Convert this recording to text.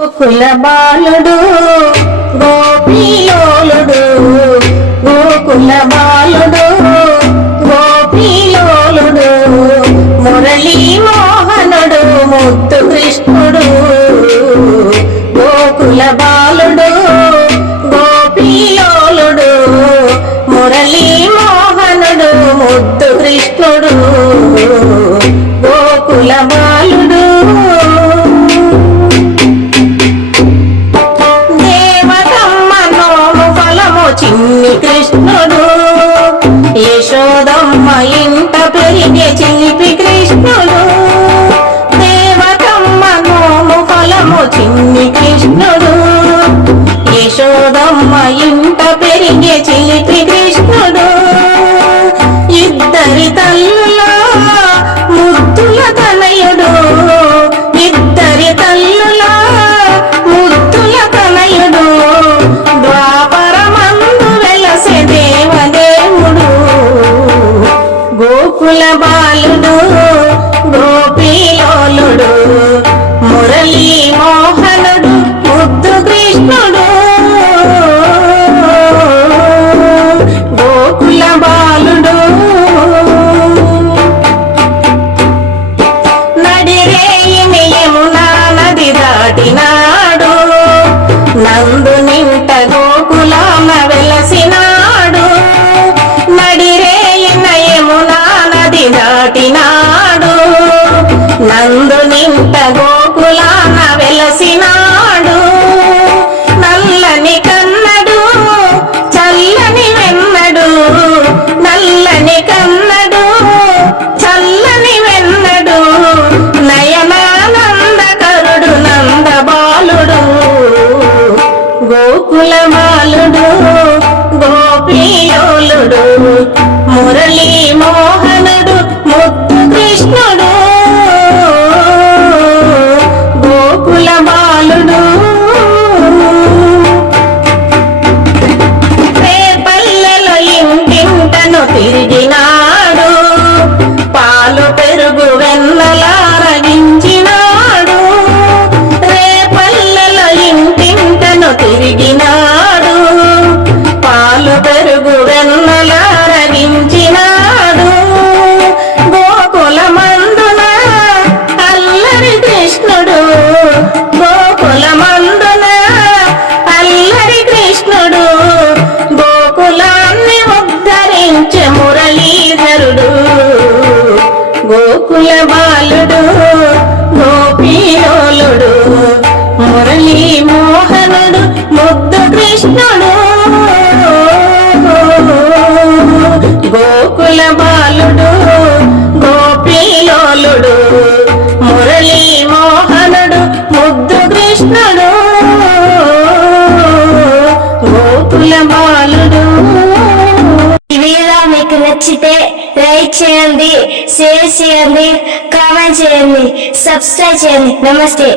గోకుల బాలుడు గోపీలోలుడు, గోకుల బాలుడు గోపీలోలుడు, మురళీ మోహనుడు ముద్దు కృష్ణుడు. గోకుల బాలుడు గోపీలోలుడు, మురళీ మోహనుడు ముద్దు కృష్ణుడు. గోకుల బాలుడు చిన్ని కృష్ణుడు, యశోదమ్మ ఇంట పెరిగే చిలిపి కృష్ణుడు. దేవతమ్మ నోము ఫలము చిన్ని కృష్ణుడు, యశోదమ్మ ఇంట పెరిగే చిలిపి కృష్ణుడు. ఇద్దరి తల్లుల ముద్దుల తనయుడు, ఇద్దరి తల్లుల ముద్దుల తనయుడు. దేవదేవుడు గోకుల బాలుడు గోపీలోలుడు, మురళీ మోహనుడు ముద్దు కృష్ణుడు. గోకుల బాలుడు నడిరేయిని యమునా నది దాటినాడు, నందు నింట గోకులాన వెలసినాడు. నడిరేయిన యమునా నది దాటినాడు, నందు నింట గోకులాన వెలసినాడు. నల్లని కన్నడు చల్లని వెన్నడు, నల్లని కన్నడు చల్లని వెన్నడు. నయనానందకరుడు నంద బాలుడు, గోకుల బాలుడు గోపీలోలుడు, మురళీ మోహనుడు ముద్దు కృష్ణుడు. గోకుల బాలుడు రేపల్లెలో ఇంటింటను తిరిగినాడు, పాలు పెరుగు వెన్నలారగించినాడు. రేపల్లెలో ఇంటింటను తిరిగినాడు, పాలు పెరుగు వెన్నలారగించినాడు. గోకుల మందున అల్లరి కృష్ణుడు, గోకుల మందున అల్లరి కృష్ణుడు. గోకులాన్ని ఉద్ధరించే మురళీధరుడు, గోకుల బాలుడు గోపీలోలుడు, మురళీ మోహనుడు ముద్దు కృష్ణుడు. గోకుల బాలుడు గోపీలోలుడు, మురళీ మోహనుడు ముద్దు కృష్ణుడు. గోకుల బాలుడు. ఈ వీడియో మీకు నచ్చితే లైక్ చేయండి, షేర్ చేయండి, కామెంట్ చేయండి, సబ్స్క్రైబ్ చేయండి. నమస్తే.